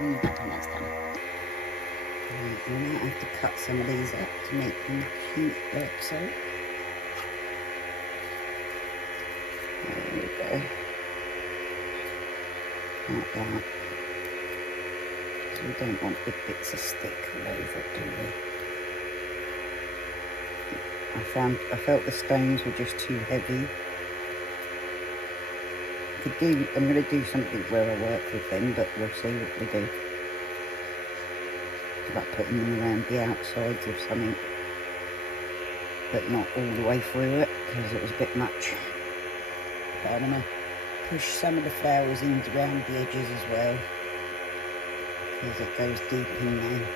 And that's done. And I might have to cut some of these up to make them cute like so. There we go. Like that. So we don't want big bits of stick all over it, do we? I felt the stones were just too heavy. I'm going to do something where I work with them, but we'll see what we do. Like putting them around the outsides of something, but not all the way through it, because it was a bit much. But I'm going to push some of the flowers in around the edges as well, because it goes deep in there.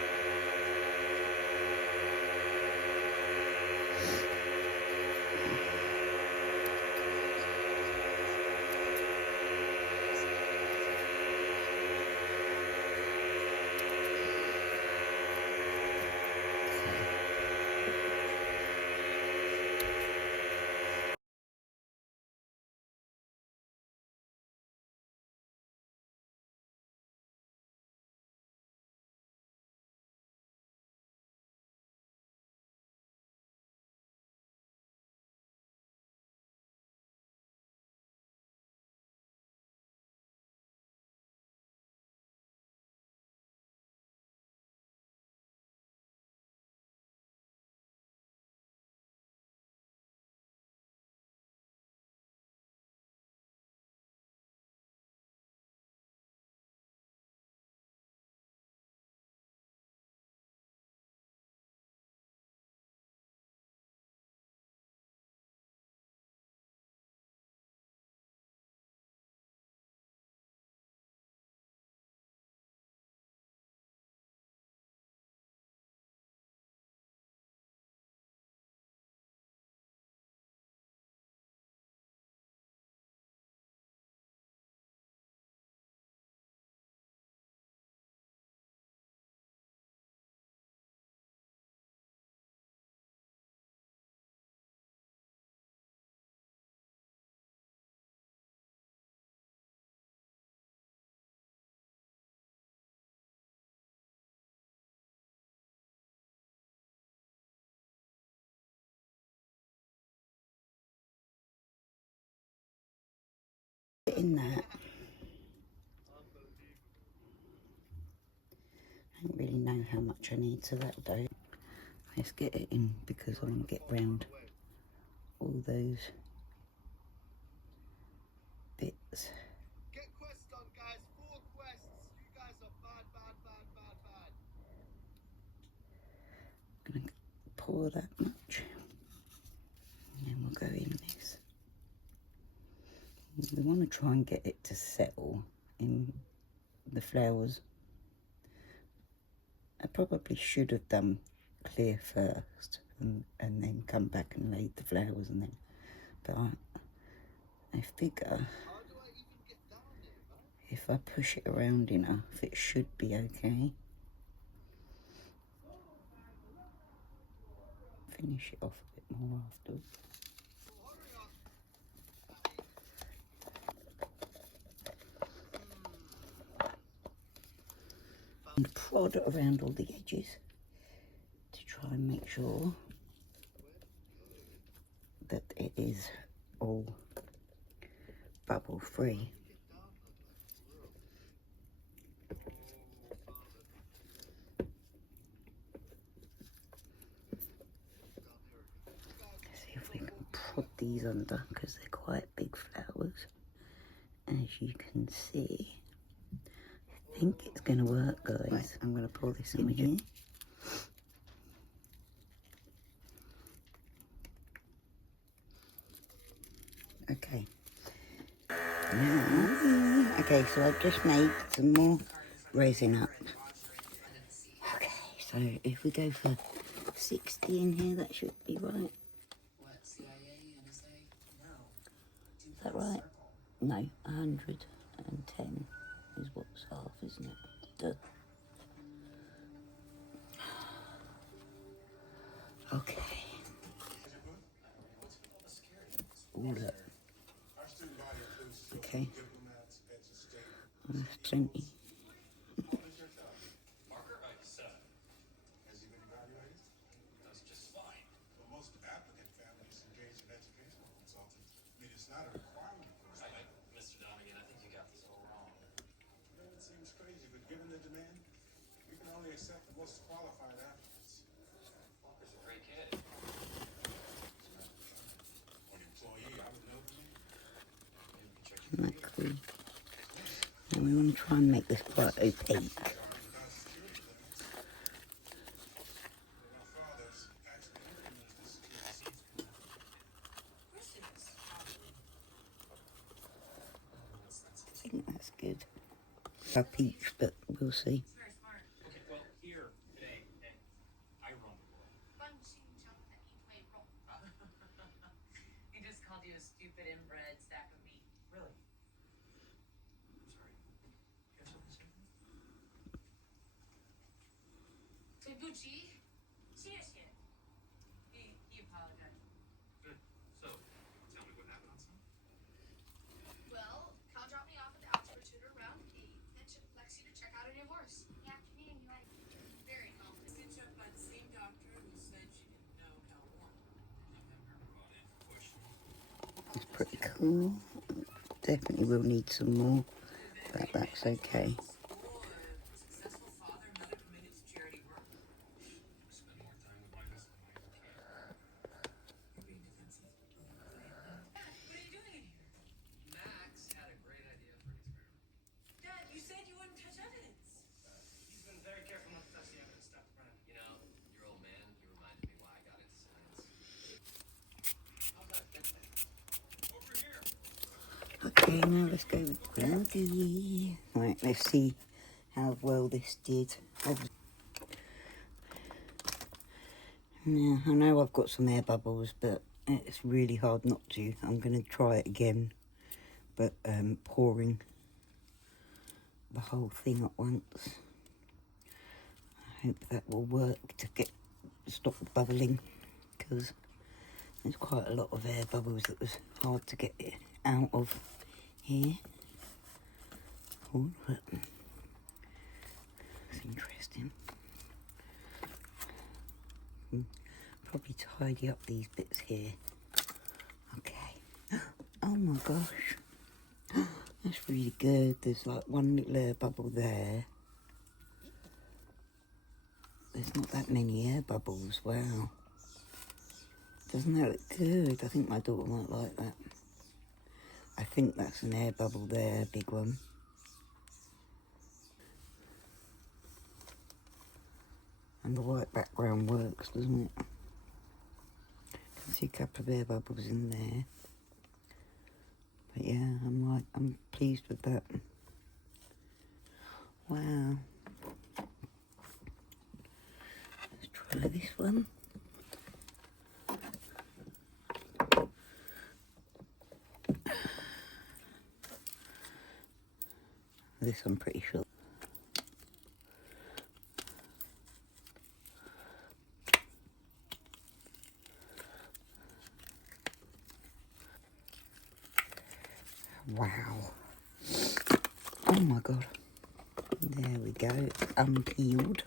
In that, I don't really know how much I need to that dough. Let's get it in because I want to get round all those bits. Get quests done, guys. 4 quests. You guys are bad. I'm gonna pour that much, and then we'll go in this. We want to try and get it to settle in the flowers. I probably should have done clear first and then come back and laid the flowers and then, but I figure if I push it around enough it should be okay. Finish it off a bit more afterwards. And prod around all the edges to try and make sure that it is all bubble free. See if we can prod these under because they're quite big flowers, as you can see. I think it's going to work, guys. Right, I'm going to pour this in here. Okay. Now, okay, so I've just made some more resin up. Okay, so if we go for 60 in here, that should be right. Is that right? No, 110 is what's half, isn't it? Duh. Okay. All up. Okay. That's plenty. It's not a requirement for us. Mr. Donegan, I think you got this all wrong. I know it seems crazy, but given the demand, we can only accept the most qualified applicants. Walker's a great kid. An employee, I would know the name. Maybe we can check Isn't that cool? And we want to try and make this quite opaque. Without security clearance. One of our fathers actually implemented the security seats. I think that's good. A peach, but we'll see. Okay, well, here, hey, I run the world. He just called you a stupid inbred stack of meat. Really? I'm sorry. You have something to say? 对不起，谢谢。He apologized. Good. So, tell me what happened on Sunday. Well, Cal dropped me off at the Oxford tutor around 8, and took Lexi to check out a new horse. In the afternoon, you like very confident. Stitched up by the same doctor who said she didn't know Cal won. I've never been brought in for questioning. It's pretty cool. Definitely will need some more, but that's okay. School, a successful father, mother committed to charity work. Spend more time with my husband when I can. You're being defensive. What are you doing in here? Max had a great idea for an experiment. Dad, you said you wouldn't touch evidence. He's been very careful not to touch the evidence, Dr. Brown. You know, your old man, he reminded me why I got into science. How's that been? Over here. Okay, now let's go with Groggy. Right, let's see how well this did. Now, I know I've got some air bubbles, but it's really hard not to. I'm going to try it again, but pouring the whole thing at once. I hope that will work to stop the bubbling, because there's quite a lot of air bubbles that was hard to get it out of here. Oh, look. That's interesting. Probably tidy up these bits here. Okay. Oh my gosh. That's really good. There's like one little air bubble there. There's not that many air bubbles. Wow. Doesn't that look good? I think my daughter might like that. I think that's an air bubble there, big one. And the white background works, doesn't it? Can see a couple of air bubbles in there. But yeah, I'm pleased with that. Wow. Let's try this one. This I'm pretty sure. Wow. Oh my god. There we go. Unpeeled.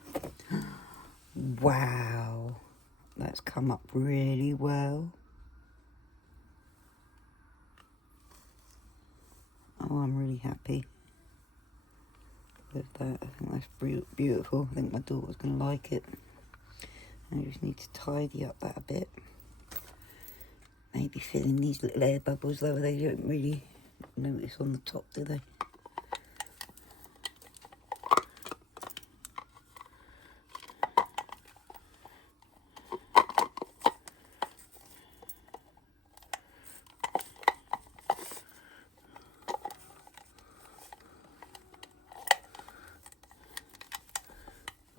Wow. That's come up really well. Oh, I'm really happy with that. I think that's beautiful. I think my daughter's going to like it. I just need to tidy up that a bit. Maybe fill in these little air bubbles, though they don't really notice on the top, do they?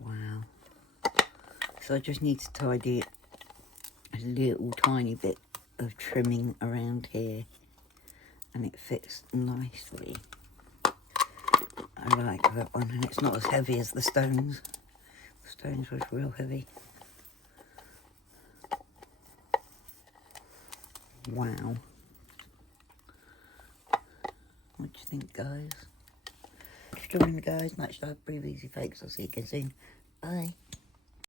Wow. So I just need to tidy a little tiny bit of trimming around here, and it fits nicely. I like that one, and it's not as heavy as the stones. The stones was real heavy. Wow. What do you think, guys? Join me, guys. Much love, breathe easy, folks. I'll see you again soon. Bye.